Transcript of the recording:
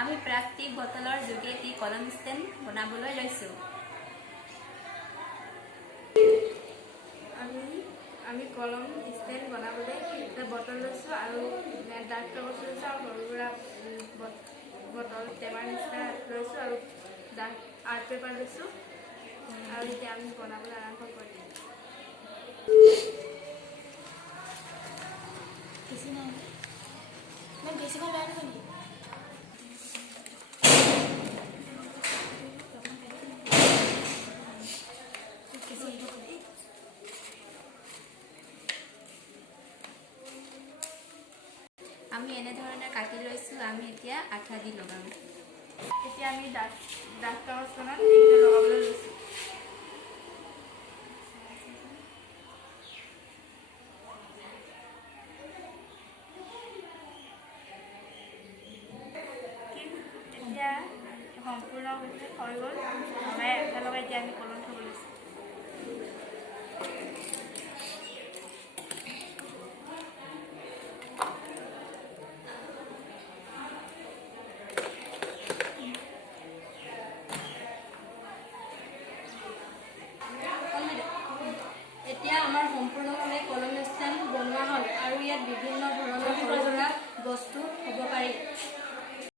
আমি প্লাষ্টিক বটলৰ যোগেদি কলম ষ্টেণ্ড বনাবলৈ লৈছোঁ। আমি কলম ষ্টেণ্ড বনাবলৈ বটল লৈছোঁ আৰু ডাৰ্ক কাগজ লৈছোঁ আৰু সৰু সুৰা বটল টেমাৰ নিচিনা লৈছোঁ আৰু ডাৰ্ক আৰ্ট পেপাৰ লৈছোঁ আৰু এতিয়া আমি বনাবলৈ আৰম্ভ কৰিম। আমি এনেধৰণে কাটি লৈছোঁ। আমি এতিয়া আঠা দি লগাম। এতিয়া আমি ডাৰ্ক কাগজখনত এইকেইটা লগাবলৈ লৈছোঁ। এতিয়া সম্পূৰ্ণভাৱে হৈ গ'ল। লগাই এতিয়া আমি কলম থ'ব লৈছোঁ। এতিয়া আমাৰ সম্পূৰ্ণভাৱে কলম ষ্টেণ্ড বনোৱা হ'ল আৰু ইয়াত বিভিন্ন ধৰণৰ সৰু সুৰা বস্তু হ'ব পাৰি।